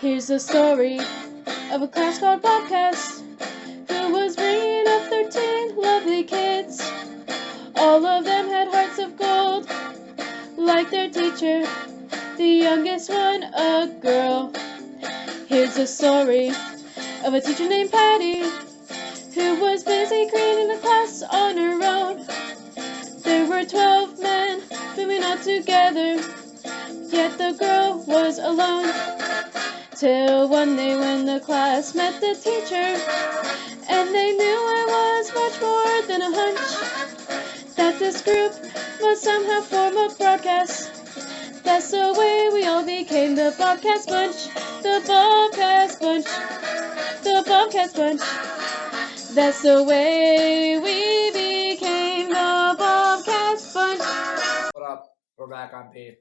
Here's the story of a class called Bobcast, who was bringing up 13 lovely kids. All of them had hearts of gold, like their teacher, the youngest one a girl. Here's the story of a teacher named Patty, who was busy creating the class on her own. There were 12 men filming all together, yet the girl was alone. Till one day when the class met the teacher, and they knew I was much more than a hunch, that this group must somehow form a broadcast. That's the way we all became the Bobcast Bunch, the Bobcast Bunch, the Bobcast Bunch. That's the way we became the Bobcast Bunch. What up? We're back on P.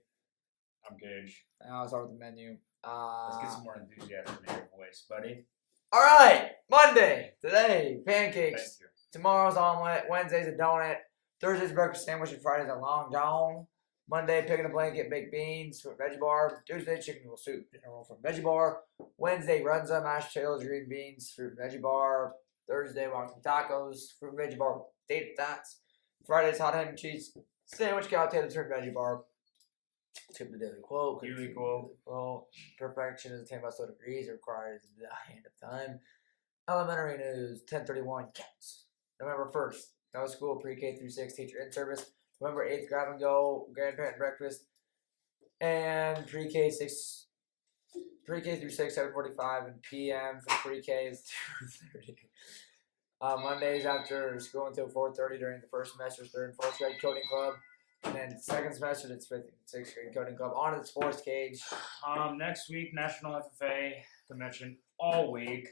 I'm Gage. Now I'll start with the menu. Let's get some more enthusiasm in your voice, buddy. All right, Monday. Today, pancakes. Thank you. Tomorrow's omelet. Wednesday's a donut. Thursday's breakfast sandwich, and Friday's a long john. Monday, picking a blanket, baked beans, fruit veggie bar. Tuesday, chicken noodle soup, dinner roll from veggie bar. Wednesday, runza, mashed potatoes, green beans, fruit veggie bar. Thursday, walking tacos, fruit veggie bar, potato tots. Friday's hot ham and cheese sandwich, cow potatoes, fruit veggie bar. Tip the daily quote. You equal. Well, perfection is attained by slow degrees. It requires the hand of time. Elementary news, 10:31 counts. November 1st, no school, pre-K through 6, teacher in service. November 8th, grab and go, grandparent breakfast. And pre-K through 6, 7:45, and p.m. for pre-K is 2:30. Mondays after school until 4:30 during the first semester's 3rd and 4th grade coding club. And then second semester, it's 5th and 6th grade coding club. On to the sports, Cage. Next week, National FFA Convention all week.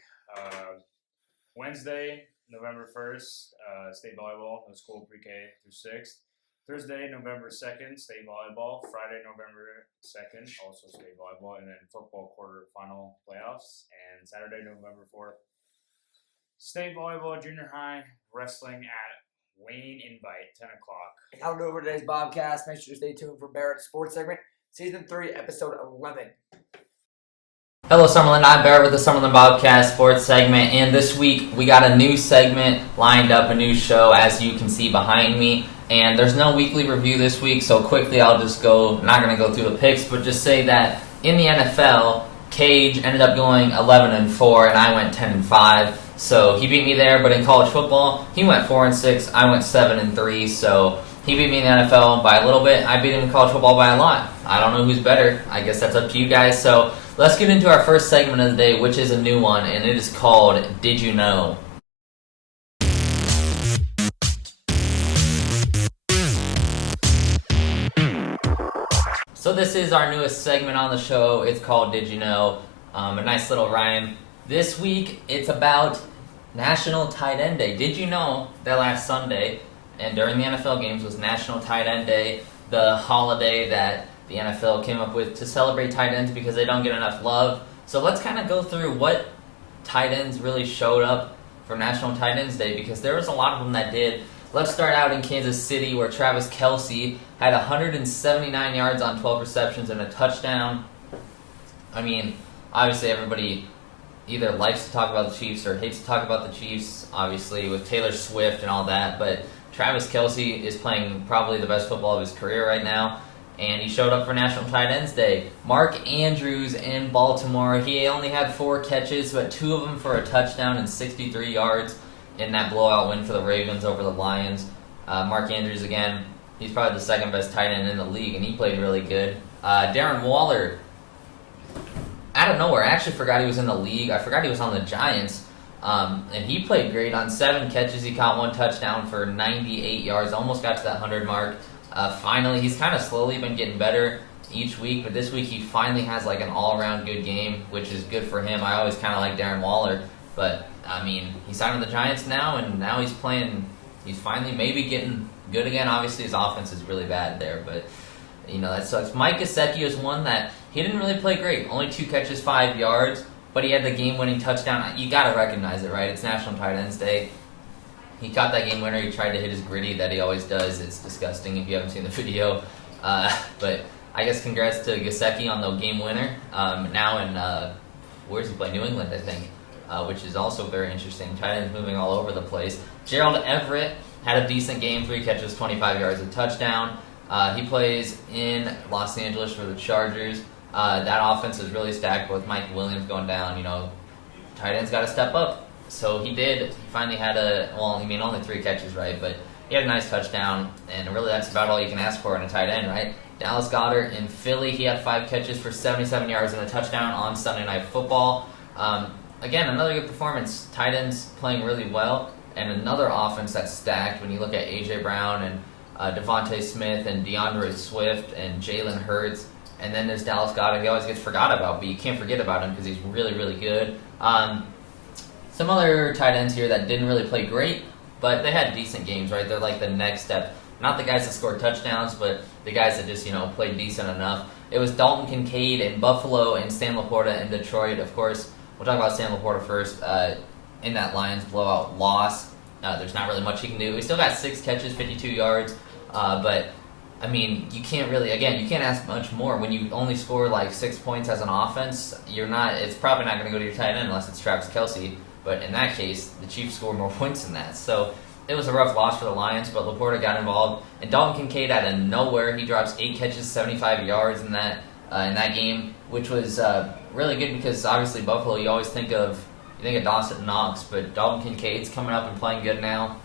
Wednesday, November 1st, state volleyball, no school pre-K through 6th. Thursday, November 2nd, state volleyball. Friday, November 2nd, also state volleyball. And then football quarterfinal playoffs. And Saturday, November 4th, state volleyball, junior high, wrestling at Wayne Invite, 10 o'clock. That'll do it for today's Bobcast. Make sure to stay tuned for Barrett's sports segment, season 3, episode 11. Hello, Summerlin. I'm Barrett with the Summerlin Bobcast sports segment, and this week we got a new segment lined up, a new show, as you can see behind me. And there's no weekly review this week, so quickly I'll just go. Not going to go through the picks, but just say that in the NFL, Cage ended up going 11-4, and I went 10-5. So he beat me there, but in college football, he went 4-6. I went 7-3. So he beat me in the NFL by a little bit. I beat him in college football by a lot. I don't know who's better. I guess that's up to you guys. So let's get into our first segment of the day, which is a new one, and it is called Did You Know? So this is our newest segment on the show. It's called Did You Know? A nice little rhyme. This week, it's about National Tight End Day. Did you know that last Sunday, and during the NFL games, was National Tight End Day, the holiday that the NFL came up with to celebrate tight ends because they don't get enough love. So let's kind of go through what tight ends really showed up for National Tight Ends Day, because there was a lot of them that did. Let's start out in Kansas City, where Travis Kelce had 179 yards on 12 receptions and a touchdown. I mean, obviously everybody either likes to talk about the Chiefs or hates to talk about the Chiefs, obviously, with Taylor Swift and all that, but Travis Kelce is playing probably the best football of his career right now, and he showed up for National Tight Ends Day. Mark Andrews in Baltimore, he only had 4 catches, but 2 of them for a touchdown and 63 yards in that blowout win for the Ravens over the Lions. Mark Andrews, again, he's probably the second best tight end in the league, and he played really good. Darren Waller, out of nowhere, I actually forgot he was in the league. I forgot he was on the Giants. And he played great. On 7 catches, he caught 1 touchdown for 98 yards. Almost got to that 100 mark. Finally, he's kind of slowly been getting better each week. But this week, he finally has like an all-around good game, which is good for him. I always kind of like Darren Waller. But, I mean, he's signed with the Giants now, and now he's playing. He's finally maybe getting good again. Obviously, his offense is really bad there. But, you know, that sucks. Mike Gesicki is one that he didn't really play great. Only 2 catches, 5 yards, but he had the game-winning touchdown. You got to recognize it, right? It's National Tight Ends Day. He caught that game winner. He tried to hit his gritty that he always does. It's disgusting if you haven't seen the video. But I guess congrats to Gesicki on the game winner. Now in where's he play? New England, I think, which is also very interesting. Tight ends moving all over the place. Gerald Everett had a decent game, 3 catches, 25 yards, a touchdown. He plays in Los Angeles for the Chargers. That offense is really stacked with Mike Williams going down. Tight ends got to step up. So he did. He finally had only 3 catches, right? But he had a nice touchdown, and really that's about all you can ask for in a tight end, right? Dallas Goedert in Philly, he had 5 catches for 77 yards and a touchdown on Sunday Night Football. Again, another good performance. Tight ends playing really well, and another offense that's stacked when you look at A.J. Brown and Devontae Smith and DeAndre Swift and Jalen Hurts. And then there's Dallas Goedert. He always gets forgot about, but you can't forget about him because he's really, really good. Some other tight ends here that didn't really play great, but they had decent games, right? They're like the next step. Not the guys that scored touchdowns, but the guys that just, played decent enough. It was Dalton Kincaid in Buffalo and Sam Laporta in Detroit. Of course, we'll talk about Sam Laporta first. In that Lions blowout loss, there's not really much he can do. He still got 6 catches, 52 yards, but you can't ask much more. When you only score like 6 points as an offense, it's probably not going to go to your tight end unless it's Travis Kelce. But in that case, the Chiefs scored more points than that. So it was a rough loss for the Lions, but Laporta got involved. And Dalton Kincaid out of nowhere, he drops 8 catches, 75 yards in that game, which was really good because obviously Buffalo, you think of Dawson Knox, but Dalton Kincaid's coming up and playing good now.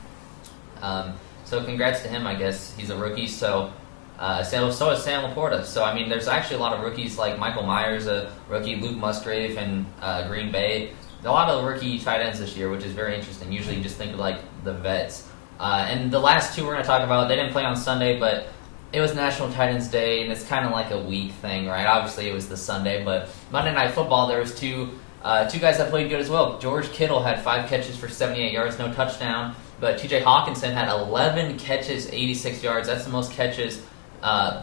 So congrats to him, I guess. He's a rookie, so is Sam Laporta. So, there's actually a lot of rookies like Michael Myers, a rookie, Luke Musgrave in Green Bay. A lot of rookie tight ends this year, which is very interesting. Usually you just think of the vets. And the last 2 we're going to talk about, they didn't play on Sunday, but it was National Tight Ends Day, and it's kind of like a week thing, right? Obviously it was the Sunday, but Monday Night Football, there was two guys that played good as well. George Kittle had 5 catches for 78 yards, no touchdown, but T.J. Hawkinson had 11 catches, 86 yards. That's the most catches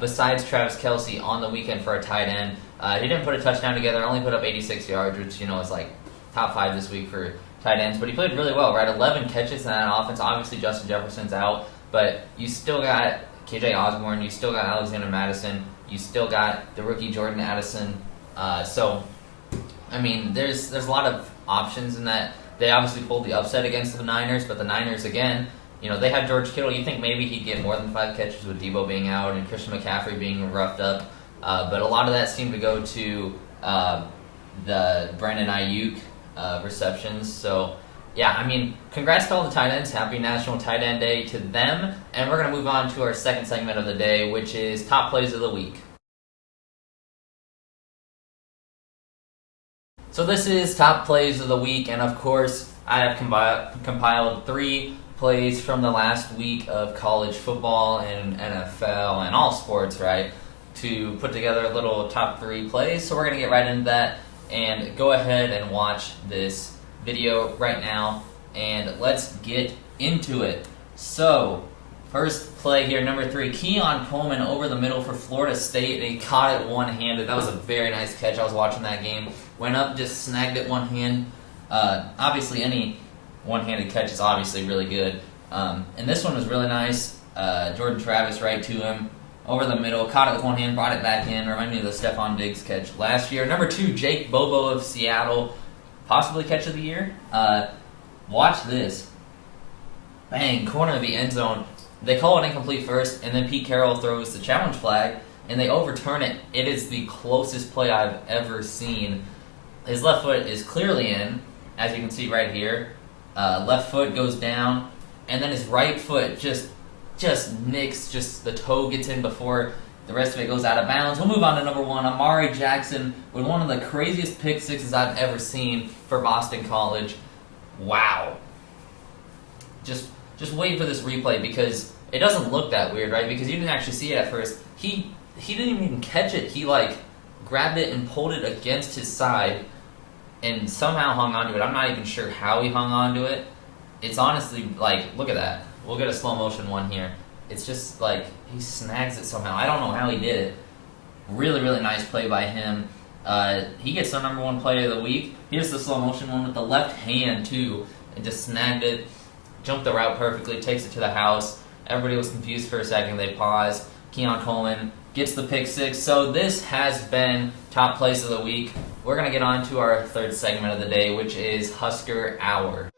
besides Travis Kelce on the weekend for a tight end. He didn't put a touchdown together, only put up 86 yards, which, is like top 5 this week for tight ends, but he played really well, right? 11 catches in that offense. Obviously, Justin Jefferson's out, but you still got KJ Osborne, you still got Alexander Madison, you still got the rookie Jordan Addison. There's a lot of options in that. They obviously pulled the upset against the Niners, but the Niners, again, they have George Kittle. You think maybe he'd get more than 5 catches with Debo being out and Christian McCaffrey being roughed up, but a lot of that seemed to go to the Brandon Ayuk receptions. So, congrats to all the tight ends. Happy National Tight End Day to them. And we're going to move on to our second segment of the day, which is Top Plays of the Week. So this is Top Plays of the Week, and of course, I have compiled 3 plays from the last week of college football and NFL and all sports, right, to put together a little top 3 plays. So we're going to get right into that. And go ahead and watch this video right now, and let's get into it. So, first play here, number 3, Keon Coleman over the middle for Florida State. They caught it one-handed. That was a very nice catch. I was watching that game. Went up, just snagged it one hand. Obviously, any one-handed catch is obviously really good. And this one was really nice. Jordan Travis right to him. Over the middle, caught it with one hand, brought it back in. Remind me of the Stephon Diggs catch last year. Number 2, Jake Bobo of Seattle, possibly catch of the year. Watch this. Bang, corner of the end zone. They call it incomplete first, and then Pete Carroll throws the challenge flag, and they overturn it. It is the closest play I've ever seen. His left foot is clearly in, as you can see right here. Left foot goes down, and then his right foot just nicks, the toe gets in before the rest of it goes out of bounds. We'll move on to number 1, Amari Jackson, with one of the craziest pick sixes I've ever seen for Boston College. Wow. Just wait for this replay because it doesn't look that weird, right? Because you didn't actually see it at first. He didn't even catch it. He grabbed it and pulled it against his side and somehow hung onto it. I'm not even sure how he hung onto it. It's honestly look at that. We'll get a slow motion one here. It's just he snags it somehow. I don't know how he did it. Really, really nice play by him. He gets the number 1 play of the week. Here's the slow motion one with the left hand too, and just snagged it. Jumped the route perfectly. Takes it to the house. Everybody was confused for a second. They paused. Keon Coleman gets the pick 6. So this has been Top Plays of the Week. we're going to get on to our third segment of the day, which is Husker Hour.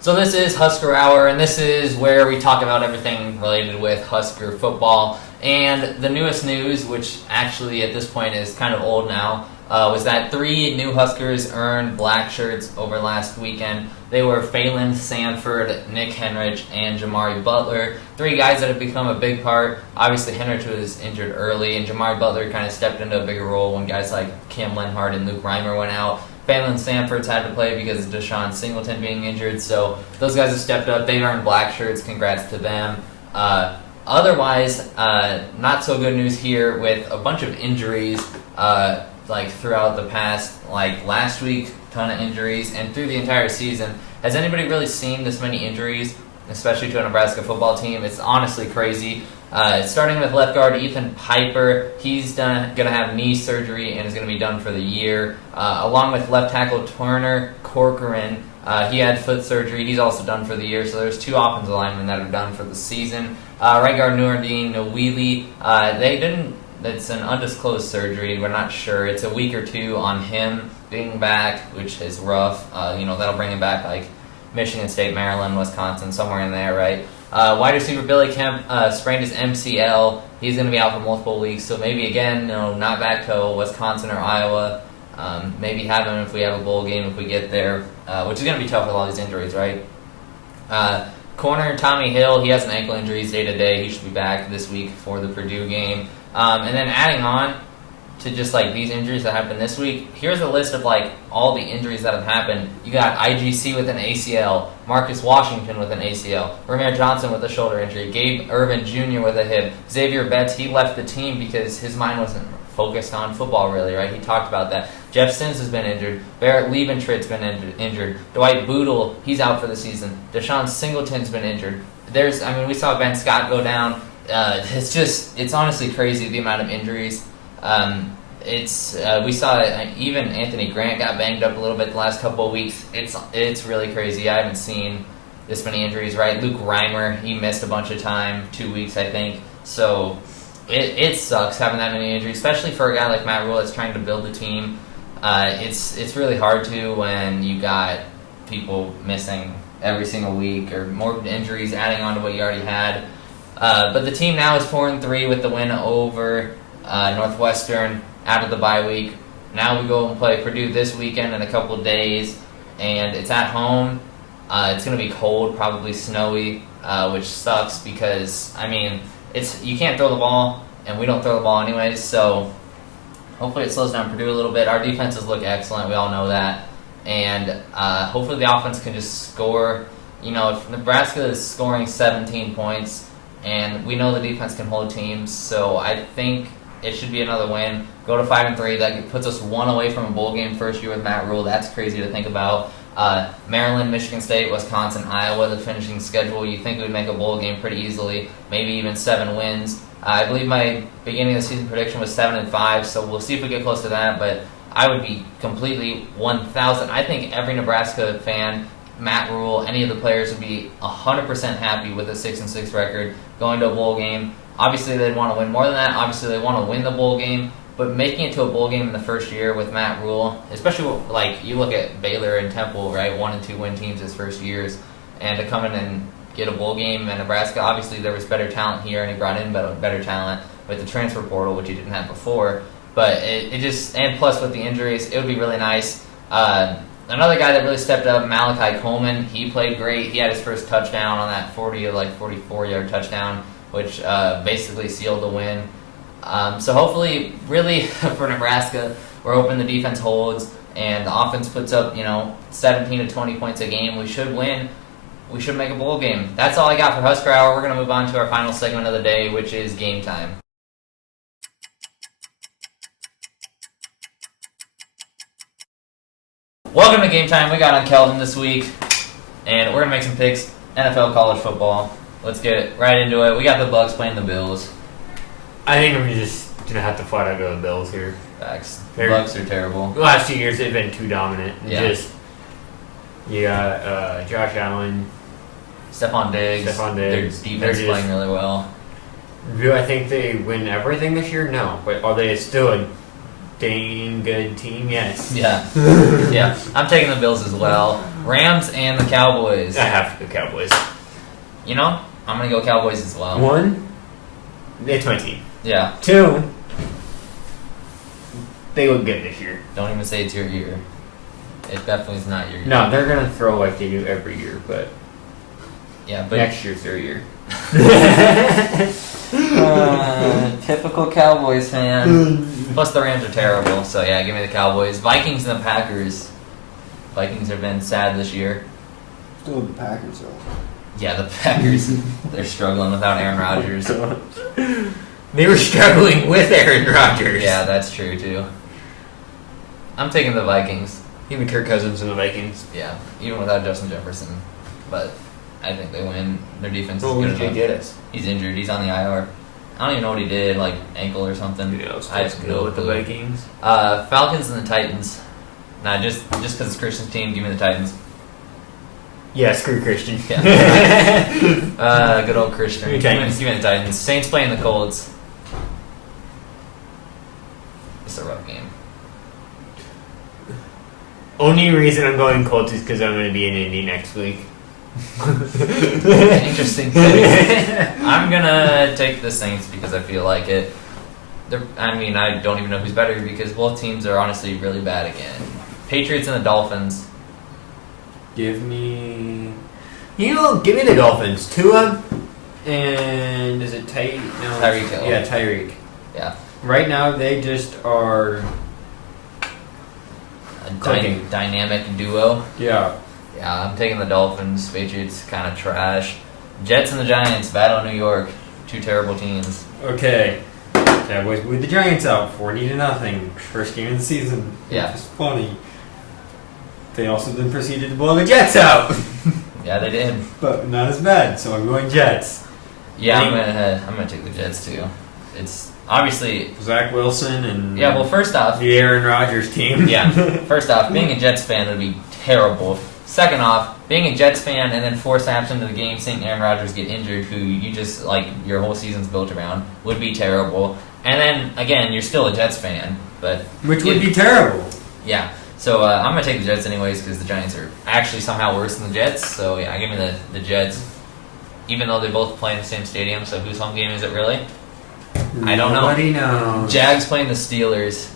So this is Husker Hour, and this is where we talk about everything related with Husker football. And the newest news, which actually at this point is kind of old now, was that 3 new Huskers earned black shirts over last weekend. They were Phelan Sanford, Nick Henrich, and Jamari Butler. 3 guys that have become a big part. Obviously, Henrich was injured early, and Jamari Butler kind of stepped into a bigger role when guys like Cam Lenhart and Luke Reimer went out. Phelan Sanford's had to play because of Deshaun Singleton being injured, so those guys have stepped up. They've earned black shirts. Congrats to them. Otherwise, not so good news here with a bunch of injuries throughout the past, like last week, ton of injuries, and through the entire season. Has anybody really seen this many injuries, especially to a Nebraska football team? It's honestly crazy. Starting with left guard Ethan Piper, he's going to have knee surgery and is going to be done for the year. Along with left tackle Turner Corcoran, he had foot surgery. He's also done for the year. So there's 2 offensive linemen that are done for the season. Right guard Noordine Nawili, it's an undisclosed surgery. We're not sure. It's a week or 2 on him being back, which is rough. That'll bring him back like Michigan State, Maryland, Wisconsin, somewhere in there, right? Wide receiver Billy Kemp sprained his MCL. He's going to be out for multiple weeks, so maybe again, not back to Wisconsin or Iowa. Maybe have him if we have a bowl game if we get there, which is going to be tough with all these injuries, right? Corner Tommy Hill, he has an ankle injury. He's day to day. He should be back this week for the Purdue game. And then adding on to just like these injuries that happened this week, here's a list of like all the injuries that have happened. You got IGC with an ACL, Marcus Washington with an ACL, Ramir Johnson with a shoulder injury, Gabe Irvin Jr. with a hip, Xavier Betts, he left the team because his mind wasn't focused on football really, right? He talked about that. Jeff Sims has been injured. Barrett Liebentritt's been injured. Dwight Boodle, he's out for the season. Deshaun Singleton's been injured. We saw Ben Scott go down. It's honestly crazy the amount of injuries. We saw even Anthony Grant got banged up a little bit the last couple of weeks. It's really crazy. I haven't seen this many injuries, right? Luke Reimer, he missed a bunch of time, 2 weeks I think. So it sucks having that many injuries, especially for a guy like Matt Rule that's trying to build a team. It's really hard to when you got people missing every single week or more injuries adding on to what you already had. But the team now is 4-3 with the win over Northwestern out of the bye week. Now we go and play Purdue this weekend in a couple of days, and it's at home. It's going to be cold, probably snowy, which sucks because, you can't throw the ball, and we don't throw the ball anyways, so hopefully it slows down Purdue a little bit. Our defenses look excellent, we all know that, and hopefully the offense can just score. If Nebraska is scoring 17 points, and we know the defense can hold teams, so I think it should be another win. Go to 5-3. That puts us 1 away from a bowl game first year with Matt Rule. That's crazy to think about. Maryland, Michigan State, Wisconsin, Iowa, the finishing schedule. You think we'd make a bowl game pretty easily, maybe even 7 wins. I believe my beginning of the season prediction was 7-5, so we'll see if we get close to that, but I would be completely 1,000. I think every Nebraska fan, Matt Rule, any of the players would be 100% happy with a 6-6 record going to a bowl game. Obviously, they'd want to win more than that. Obviously, they want to win the bowl game. But making it to a bowl game in the first year with Matt Rule, especially like you look at Baylor and Temple, right, 1 and 2 win teams his first years, and to come in and get a bowl game in Nebraska, obviously there was better talent here, and he brought in better talent with the transfer portal, which he didn't have before. But it just, and plus with the injuries, it would be really nice. Another guy that really stepped up, Malachi Coleman, he played great. He had his first touchdown on that 44-yard touchdown, which basically sealed the win. So hopefully, really, for Nebraska, we're hoping the defense holds and the offense puts up, 17 to 20 points a game. We should win. We should make a bowl game. That's all I got for Husker Hour. We're going to move on to our final segment of the day, which is game time. Welcome to Game Time. We got on Kelvin this week, and we're going to make some picks, NFL, college football. Let's get right into it. We got the Bucs playing the Bills. I think I'm just going to have to flat out go with the Bills here. Facts. The Bucs are terrible. The last 2 years, they've been too dominant. Yeah. You got Josh Allen. Stephon Diggs. Their defense playing really well. Do I think they win everything this year? No. But are they still a dang good team? Yes. Yeah. Yeah. I'm taking the Bills as well. Rams and the Cowboys. I have to go Cowboys. You know, I'm going to go Cowboys as well. 1, it's my team. Yeah. 2, they look good this year. Don't even say it's your year. It definitely is not your year. No, they're going to throw like they do every year, but Yeah, but next year's their year. typical Cowboys fan. Plus the Rams are terrible, so yeah, give me the Cowboys. Vikings and the Packers. Vikings have been sad this year. Still the Packers though. Yeah, the Packers, they're struggling without Aaron Rodgers. They were struggling with Aaron Rodgers. Yeah, that's true too. I'm taking the Vikings. Even Kirk Cousins and the Vikings. Yeah, even without Justin Jefferson. But I think they win. Their defense is What good was Jay enough. Jettis? He's injured. He's on the IR. I don't even know what he did, like ankle or something. Yeah, let's I have go no with the clue. Vikings. Falcons and the Titans. Nah, just because it's Christian's team, give me the Titans. Yeah, screw Christian. Yeah. Good old Christian. Give me Give me Titans. the Titans. Saints playing the Colts. It's a rough game. Only reason I'm going Colts is because I'm going to be in Indy next week. Interesting thing. I'm gonna take the Saints because I feel like it. I mean, I don't even know who's better because both teams are honestly really bad again. Patriots and the Dolphins. Give me the Dolphins. Tua and is it Tyreek Hill. Yeah, Tyreek. Yeah. Right now they just are A clicking. dynamic duo. Yeah. Yeah, I'm taking the Dolphins. Patriots kind of trash. Jets and the Giants battle New York. Two terrible teams. Okay. Cowboys blew the Giants out 40-0. First game of the season. Yeah. It's funny. They also then proceeded to blow the Jets out. Yeah, they did. But not as bad, so I'm going Jets. Yeah, I'm gonna take the Jets too. It's obviously Zach Wilson and yeah. Well, first off, the Aaron Rodgers team. yeah. First off, being a Jets fan would be terrible. Second off, being a Jets fan and then 4 snaps into the game seeing Aaron Rodgers get injured, who you just like your whole season's built around, would be terrible. And then again, you're still a Jets fan, but Which would be terrible. yeah. So I'm gonna take the Jets anyways because the Giants are actually somehow worse than the Jets. So yeah, give me the Jets, even though they both play in the same stadium. So whose home game is it really? I don't know. Nobody knows. Jags playing the Steelers.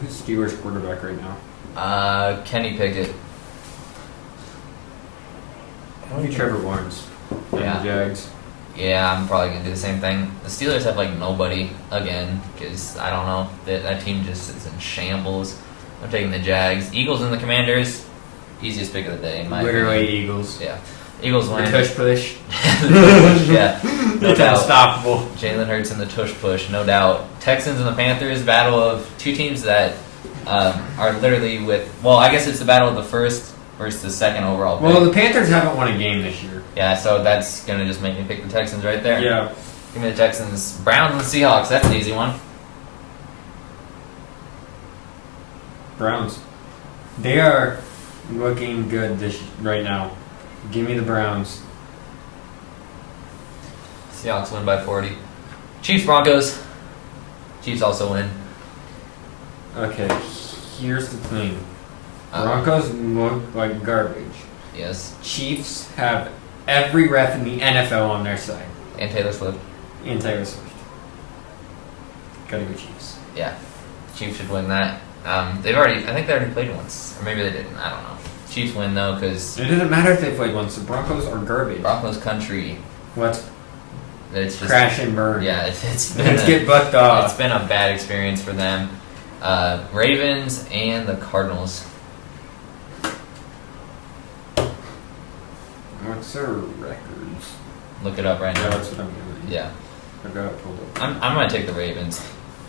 Who's Steelers quarterback right now? Kenny Pickett. Maybe Trevor Lawrence. Yeah. The Jags. Yeah, I'm probably gonna do the same thing. The Steelers have like nobody again because I don't know that team just is in shambles. I'm taking the Jags. Eagles and the Commanders. Easiest pick of the day in my Literally opinion. Eagles. Yeah, Eagles The win. tush push. The tush push, yeah, no It's doubt. unstoppable. Jalen Hurts and the tush push, no doubt. Texans and the Panthers, battle of two teams that are literally with. Well, I guess it's the battle of the first versus the second overall pick. Well, the Panthers haven't won a game this year. Yeah, so that's gonna just make me pick the Texans right there. Yeah. Give me the Texans. Browns and Seahawks. That's an easy one. Browns. They are looking good right now. Give me the Browns. Seahawks win by 40. Chiefs Broncos. Chiefs also win. Okay, here's the thing. Uh, Broncos look like garbage. Yes. Chiefs have every ref in the NFL on their side. And Taylor Swift. And Taylor Swift. Gotta go Chiefs. Yeah. Chiefs should win that. I think they already played once, or maybe they didn't. I don't know. Chiefs win though, because It doesn't matter if they played once. The Broncos are garbage. Broncos country. What? It's just Crash and burn. Yeah, it's been Let's get bucked off. it's been a bad experience for them. Ravens and the Cardinals. What's their records? Look it up right Yeah, now. that's what I'm doing. Yeah, I've got it pulled up. I'm gonna take the Ravens.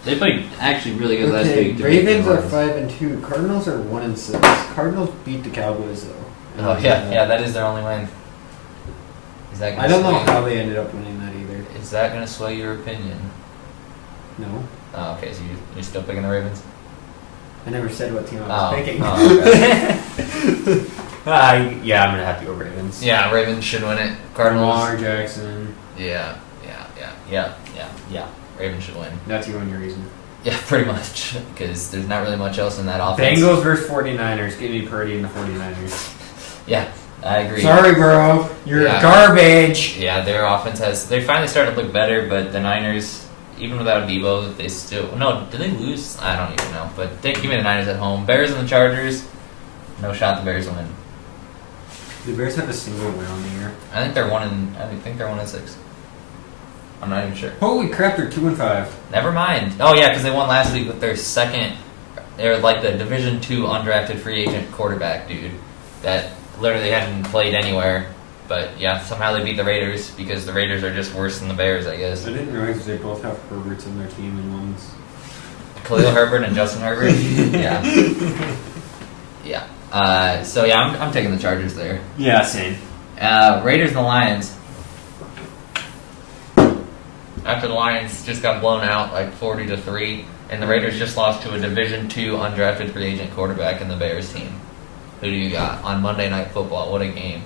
They played actually really good last week. to beat Ravens the are Cardinals. 5-2. Cardinals are 1-6. Cardinals beat the Cowboys though. Oh yeah, that is their only win. Is that? Gonna I don't know sway- how they ended up winning that either. Is that gonna sway your opinion? No, Oh, okay, so you're still picking the Ravens. I never said what team I was Oh, picking. oh, okay. Yeah, I'm gonna have to go Ravens. Yeah, Ravens should win it. Cardinals. Lamar Jackson. Yeah. Ravens should win. That's your only reason. Yeah, pretty much. Because there's not really much else in that offense. Bengals versus 49ers. Give me Purdy and the 49ers. Yeah, I agree. Sorry, bro. You're garbage. Yeah, their offense they finally started to look better, but the Niners, even without Debo, they still... No, did they lose? I don't even know. But give me the Niners at home. Bears and the Chargers, no shot the Bears will win. The Bears have a single win on the year. I think they're 1-6. I'm not even sure. Holy crap, they're 2-5. Never mind. Oh yeah, because they won last week with their second. They're like the Division II undrafted free agent quarterback dude that literally hadn't played anywhere. But yeah, somehow they beat the Raiders because the Raiders are just worse than the Bears, I guess. I didn't realize they both have Herberts in their team and one's Khalil Herbert and Justin Herbert. Yeah. Yeah. So yeah, I'm taking the Chargers there. Yeah, same. Raiders and the Lions. After the Lions just got blown out like 40-3, and the Raiders just lost to a Division II undrafted free agent quarterback in the Bears team. Who do you got on Monday Night Football? What a game!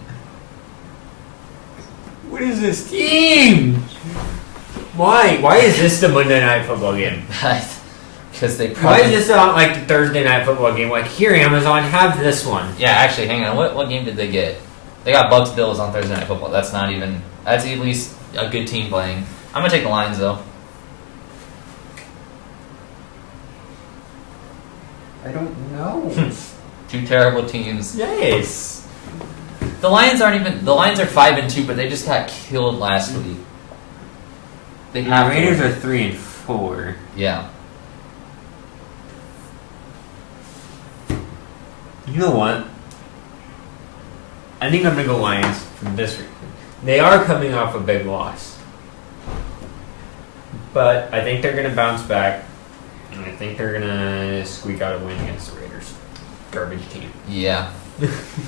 What is this team? Why? Why is this the Monday Night Football game? Because they Why probably... is this not like the Thursday Night Football game? Like, here, Amazon, have this one. Yeah, actually, hang on. What game did they get? They got Bucks Bills on Thursday Night Football. That's not even... That's at least a good team playing. I'm going to take the Lions, though. I don't know. Two terrible teams. Yes. The Lions aren't even... The Lions are 5-2, but they just got killed last week. They The have Raiders to. are 3-4. Yeah. You know what? I think I'm going to go Lions from this reason. They are coming off a big loss. But I think they're going to bounce back, and I think they're going to squeak out a win against the Raiders. Garbage team. Yeah.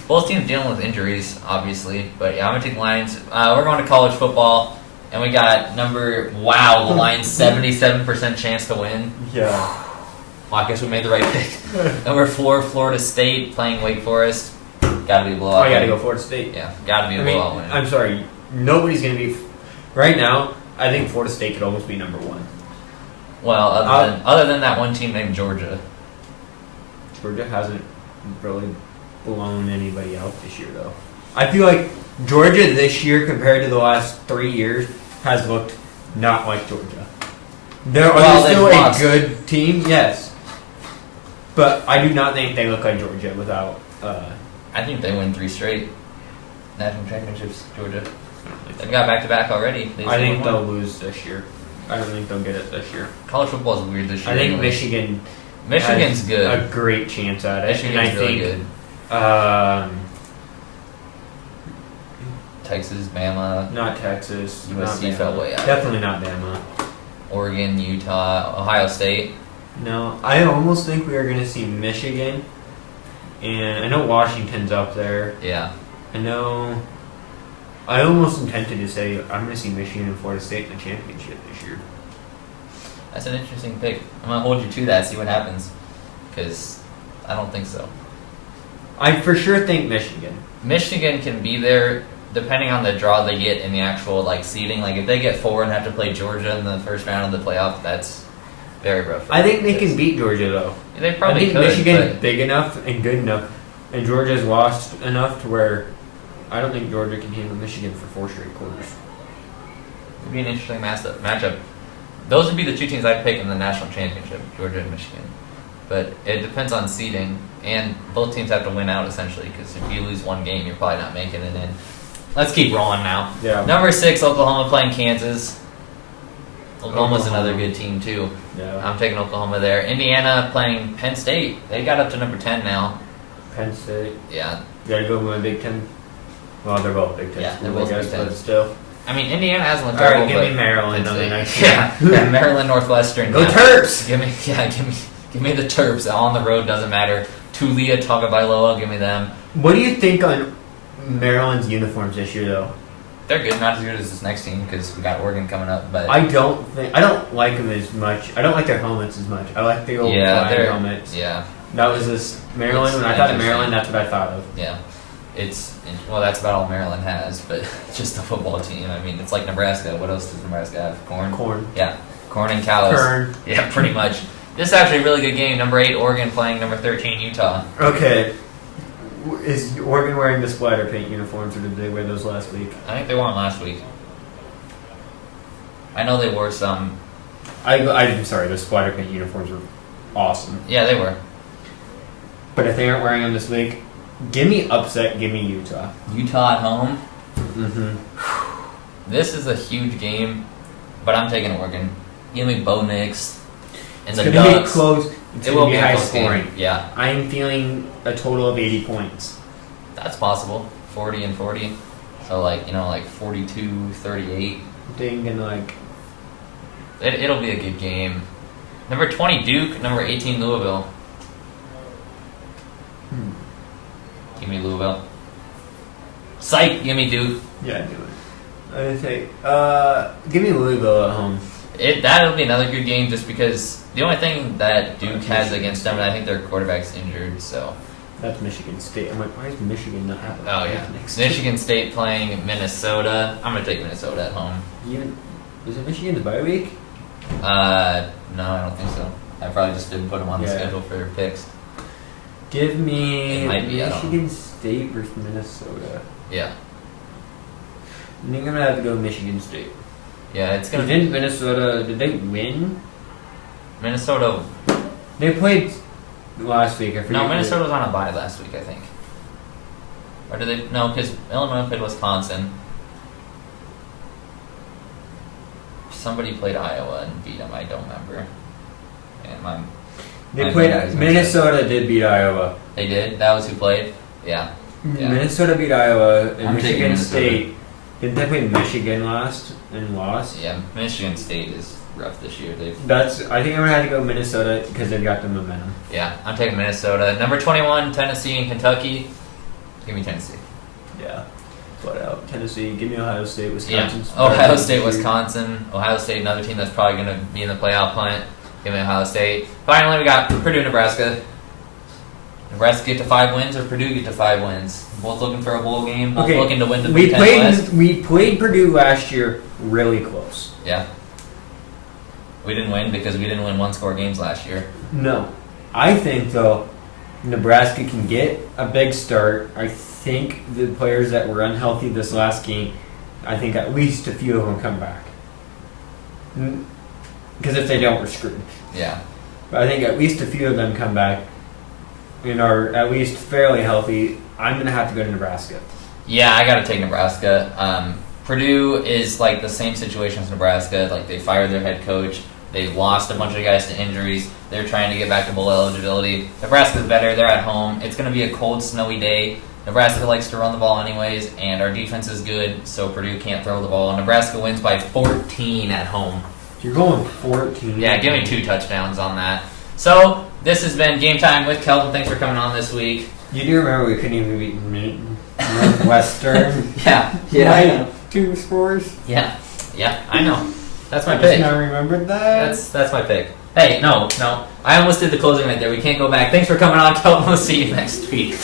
Both teams dealing with injuries, obviously. But yeah, I'm going to take the Lions. We're going to college football, and we got the Lions 77% chance to win. Yeah. Well, I guess we made the right pick. Number 4, Florida State playing Wake Forest. Got to be a blowout. I got to win. go Florida State. Yeah, got to be a blowout win. I'm sorry. Nobody's going to be... Right now, I think Florida State could almost be number 1. Well, other than that one team named Georgia. Georgia hasn't really blown anybody out this year, though. I feel like Georgia this year, compared to the last 3 years, has looked not like Georgia. They're still a good team, yes. But I do not think they look like Georgia without... I think they win 3 straight national championships, Georgia. They've got back-to-back already. I think they'll lose this year. I don't think they'll get it this year. College football is weird this year. I think anyway. Michigan's good. A great chance at it. Michigan's and I really think, good. Texas, Bama. Not Texas. USC fell way out. Definitely not Bama. Oregon, Utah, Ohio State. No, I almost think we are going to see Michigan. And I know Washington's up there. Yeah. I almost intended to say I'm going to see Michigan and Florida State in the championship this year. That's an interesting pick. I'm going to hold you to that, see what happens. Because I don't think so. I for sure think Michigan. Michigan can be there depending on the draw they get in the actual seeding. Like if they get 4 and have to play Georgia in the first round of the playoff, that's very rough. I think they can beat Georgia though. They probably I think could. Michigan's big enough and good enough, and Georgia's lost enough to where I don't think Georgia can handle Michigan for 4 straight quarters. It'd be an interesting matchup. Those would be the 2 teams I'd pick in the national championship, Georgia and Michigan. But it depends on seeding, and both teams have to win out essentially. Because if you lose one game, you're probably not making it in. Let's keep rolling now. Yeah. Number 6, Oklahoma playing Kansas. Oklahoma's another good team too. Yeah. I'm taking Oklahoma there. Indiana playing Penn State. They got up to number 10 now. Penn State. Yeah. You gotta go with my Big Ten. Well, they're both Big Ten. Yeah, they're schools, both I guess, Big Ten. But still. I mean, Indiana hasn't looked All right, terrible. give me but Maryland Penn on the State. next Yeah, Maryland Northwestern. Go yeah. Terps! Give me the Terps. On the road doesn't matter. Tulia Tagovailoa, give me them. What do you think on Maryland's uniforms this year, though? They're good, not as good as this next team because we got Oregon coming up. But I don't like them as much. I don't like their helmets as much. I like the old flag helmets. Yeah, That was this Maryland. When I thought of Maryland, that's what I thought of. yeah. Well, that's about all Maryland has, but just a football team. I mean, it's like Nebraska. What else does Nebraska have? Corn? Corn. Yeah, corn and cows. Kern. Yeah, pretty much. This is actually a really good game. Number 8, Oregon playing number 13, Utah. Okay. Is Oregon wearing the splatter paint uniforms, or did they wear those last week? I think they won last week. I know they wore some. I'm sorry, the splatter paint uniforms were awesome. Yeah, they were. But if they aren't wearing them this week, give me upset, give me Utah. Utah at home. Mm-hmm. This is a huge game, but I'm taking Oregon. Give me Bo Nix and It's the going to be Ducks. close. It's It going will to be be a high close game. scoring. Yeah, I am feeling a total of 80 points. that's possible. 40 and 40. So, like 42-38. I'm thinking like It'll be a good game. Number 20, Duke. Number 18, Louisville. Give me Louisville. Psych, give me Duke. Yeah, I do it. I would say, give me Louisville at home. That'll be another good game just because the only thing that Duke has against them, I think their quarterback's injured, so. That's Michigan State. I'm like, why is Michigan not happening? Oh, yeah. Michigan State playing Minnesota. I'm going to take Minnesota at home. Is it Michigan's bye week? No, I don't think so. I probably just didn't put them on the Yeah. schedule for picks. Give me It might be, I don't know. Michigan State versus Minnesota. Yeah. I think I'm gonna have to go Michigan State. Yeah, it's going to Didn't Minnesota? Did they win? Minnesota. They played last week. I forget. No, Minnesota was on a bye last week, I think. Or did they? No, because Illinois played Wisconsin. Somebody played Iowa and beat them. I don't remember. And my They my played. memory's gonna Minnesota did beat Iowa. They did. That was who played. Yeah. Yeah. Minnesota beat Iowa, and I'm taking Michigan Minnesota. State. Didn't they play Michigan last and lost? Yeah. Michigan State is rough this year. They've. I think I'm gonna have to go Minnesota because they've got the momentum. Yeah, I'm taking Minnesota. Number 21, Tennessee and Kentucky. Give me Tennessee. Yeah, flat out. Tennessee. Give me Ohio State, Yeah. Wisconsin. Ohio State, Wisconsin. Ohio State, another team that's probably going to be in the playoff hunt. Give me Ohio State. Finally, we got Purdue, Nebraska. Nebraska get to 5 wins or Purdue get to 5 wins? Both looking for a bowl game. Both Okay, looking to win the Big Ten West. We played Purdue last year really close. Yeah. We didn't win because we didn't win one-score games last year. No, I think though Nebraska can get a big start. I think the players that were unhealthy this last game, I think at least a few of them come back. Because if they don't, we're screwed. Yeah. But I think at least a few of them come back and are at least fairly healthy. I'm going to have to go to Nebraska. Yeah, I got to take Nebraska. Purdue is like the same situation as Nebraska. Like they fired their head coach. They lost a bunch of guys to injuries. They're trying to get back to bowl eligibility. Nebraska's better. They're at home. It's going to be a cold, snowy day. Nebraska likes to run the ball anyways, and our defense is good, so Purdue can't throw the ball. Nebraska wins by 14 at home. You're going 14. Yeah, give me 2 touchdowns on that. So, this has been Game Time with Kelvin. Thanks for coming on this week. You do remember we couldn't even beat Northwestern? Yeah. I know. 2 scores? Yeah, I know. That's my I just pick. now remembered that. That's my pick. Hey, no. I almost did the closing right there. We can't go back. Thanks for coming on, Kelvin. We'll see you next week.